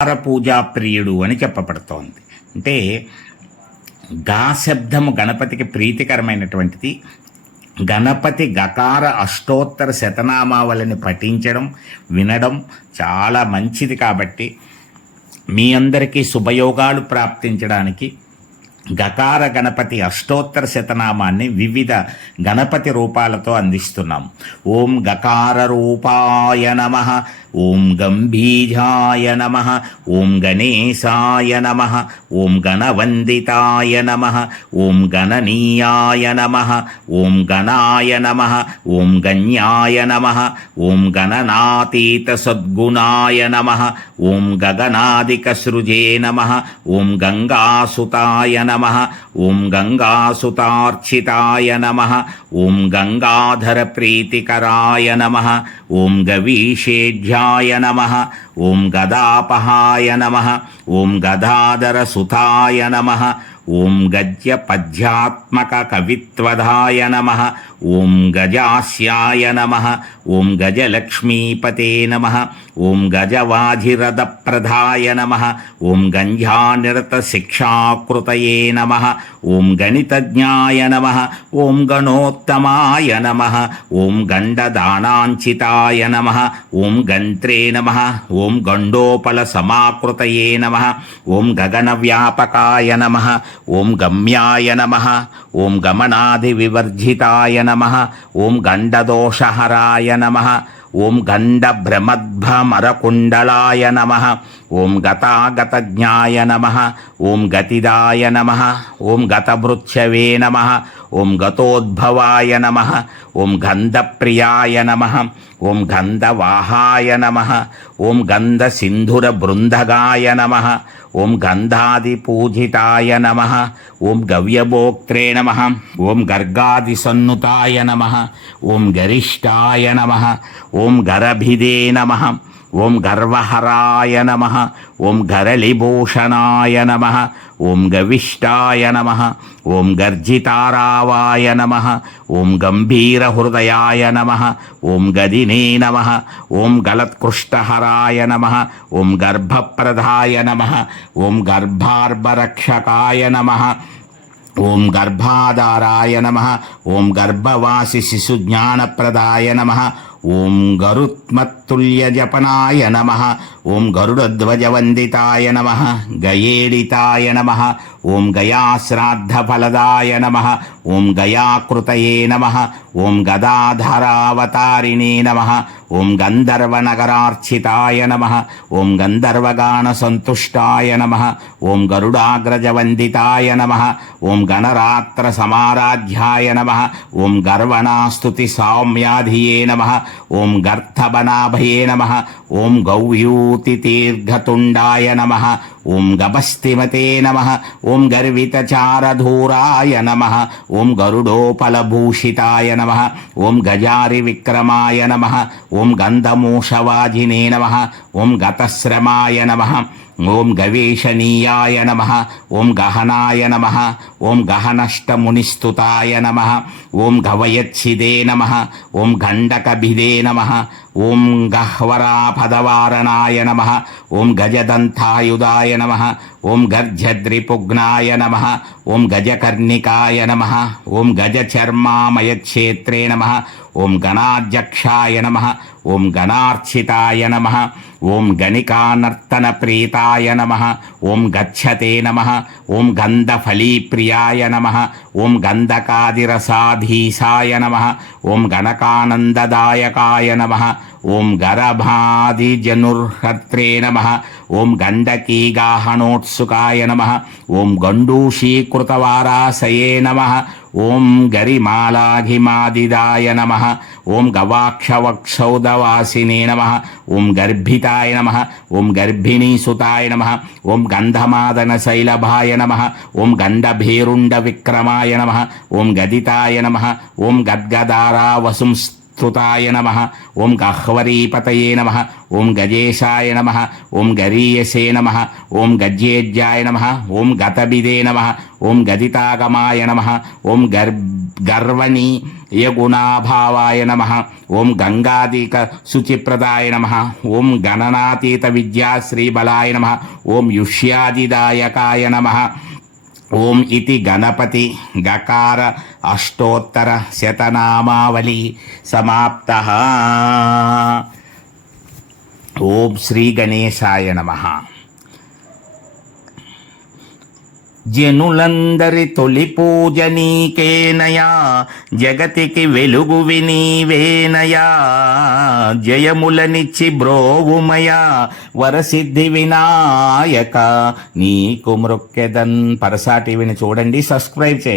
పూజా ప్రియుడు అని చెప్పబడుతోంది. అంటే గా శబ్దము గణపతికి ప్రీతికరమైనటువంటిది. గణపతి గకార అష్టోత్తర శతనామావళిని పఠించడం, వినడం చాలా మంచిది. కాబట్టి మీ అందరికీ శుభయోగాలు ప్రాప్తించడానికి గకార గణపతి అష్టోత్తర శతనామాన్ని వివిధ గణపతి రూపాలతో అందిస్తున్నాం. ఓం గకార రూపాయ నమః, ఓం గంభీజాయ నమః, ఓం గణేశాయ నమః, ఓం గణవందితాయ నమః, ఓం గణనీయాయ నమః, ఓం గణాయ నమః, ఓం గణ్యాయ నమః, ఓం గణనాతీత సద్గుణాయ నమః, ఓం గగనాదిక సృజే నమః, ఓం గంగాసుతాయ నమః, ఓం గంగాసుతార్చితాయ నమః, ఓం గంగాధర ప్రీతికరాయ నమః, ఓం గవీషేఢ్యాయ నమః, ఓం గదాపహాయ నమః, ఓం గదాధర సుతాయ నమః, ఓం గద్య పద్యాత్మక కవిత్వదాయ నమః, ఓం గజాస్యాయ నమః, ఓం గజలక్ష్మీపతే నమః, ఓం గజవాజిరథప్రదాయ నమః, ఓం గంధ్యానిరత శిక్షాకృతయే నమః, ఓం గణితజ్ఞాయ నమః, ఓం గణోత్తమాయ నమః, ఓం గండదానాంచితాయ నమః, ఓం గంత్రే నమః, ఓం గండోపల సమాకృతయే నమః, ఓం గగనవ్యాపకాయ నమః, ఓం గమ్యాయ నమః, ఓం గమనాది వివర్జితాయ నమః, ఓం గండదోషహరాయ నమః, ఓం గండభ్రమద్భమరకుండలాయ నమః, ఓం గతాగతజ్ఞాయ నమః, ఓం గతిదాయ నమః, ఓం గతభృత్యవే నమః, ఓం గతోద్భవాయ నమః, ఓం గంధప్రియాయ నమః, ఓం గంధవాహాయ నమః, ఓం గంధసింధురబృందగాయ నమః, ఓం గంధాదిపూజితాయ నమః, ఓం గవ్యభోక్త్రే నమః, ఓం గర్గాదిసన్నుతాయ నమః, ఓం గరిష్టాయ నమః, ఓం గరభిదే నమః, ఓం గర్వహరాయ నమః, ఓం గరళిభూషణాయ నమః, ఓం గవిష్టాయ నమః, ఓం గర్జితారావాయ నమః, ఓం గంభీరహృదయాయ నమః, ఓం గదినే నమః, ఓం గలత్కృష్టహరాయ నమః, ఓం గర్భప్రదాయ నమః, ఓం గర్భార్భరక్షకాయ నమః, ఓం గర్భాధారాయ నమః, ఓం గర్భవాసి శిశుజ్ఞానప్రదాయ నమః, ఓం గరుత్మత్తుల్యజపనాయ నమః, ఓం గరుడధ్వజవందితాయ నమః, గయేడితాయ నమః, ఓం గయాశ్రాద్ధఫలదాయ నమః, ఓం గయాకృతయే నమః, ఓం గదాధరావతారిణే నమః, ఓం గంధర్వనగరార్చితాయ నమః, ఓం గంధర్వగానసంతుష్టాయ నమః, ఓం గరుడాగ్రజవందితాయ నమః, ఓం గణరాత్రసమారాధ్యాయ నమః, ఓం గర్వణాస్తుతి సౌమ్యాధియే నమః, ఓం గర్థబనాభయే నమః, ఓం గౌయూతితీర్ఘతుండాయ నమః, ఓం గభస్తిమతే నమః, ఓం గర్వితచారధూరాయ నమః, ఓం గరుడోపలభూషితాయ నమః, ఓం గజారి విక్రమాయ నమః, ఓం గంధమూషవాజినే నమః, ఓం గతశ్రమాయ నమః, ఓం గవేషణీయాయ నమః, ఓం గహనాయ నమః, ఓం గహనష్టమునిస్తుతాయ నమః, ఓం గవయచ్చిదే నమః, ఓం గండకభిదే నమః, ఓం గహ్వరాపదవారణాయ నమః, ఓం గజదంతాయుధాయ నమః, ఓం గర్జద్రిపుగ్నాయ నమః, ఓం గజకర్ణికాయ నమః, ఓం గజచర్మామయక్షేత్రే నమః, ఓం గణాధ్యక్షాయ నమః, ఓం గణార్చితాయ నమః, ఓం గణికానర్తన ప్రీతాయ నమః, ఓం గచ్చతే నమః, ఓం గంధఫలీప్రియాయ నమః, ఓం గంధకాదిరసాధీసాయ నమః, ఓం గణకానందదాయకాయ నమః, ఓం గరభాదిజనుర్హత్రే నమః, ఓం గండకీగాహనోత్సుకాయ నమః, ఓం గండూషీకృతవారాసయే నమః, ఓం గరిమాలాఘిమాదిదాయ నమః, ఓం గవాక్షవక్షౌదవాసినే నమః, ఓం గర్భితాయ నమః, ఓం గర్భిణీసుతాయ నమః, ఓం గంధమాదనశైలభాయ నమః, ఓం గండభేరుండ విక్రమాయ నమః, ఓం గదితాయ నమః, ఓం గద్గదారావసుంస్తుతాయ నమః, ఓం గహ్వరీపతయే నమః, ఓం గజేశాయ నమః, ఓం గరీయసే నమః, ఓం గజ్యేజ్యాయ నమః, ఓం గతభిదే నమః, ఓం గదితాగమాయ నమః, ఓం గర్వణి యగుణాభావాయ నమః. ఓం గంగాధిక శుచిప్రదాయ నమః. ఓం గణనాతీత విద్యాశ్రీబలాయ నమః. ఓం యుష్యాదిదాయకాయ నమః. ఓం ఇతి గణపతి గకార అష్టోత్తర శతనామావళి సమాప్త. ఓం శ్రీ గణేశాయ నమః. జనులందరి తొలి పూజ నీకేనయా, జగతికి వెలుగువి నీవేనయా, జయములనిచ్చి బ్రోవుమయా వరసిద్ధి వినాయక, నీకు మృక్కెదన్. పరసా టీవీని చూడండి, సబ్స్క్రైబ్ చేయండి.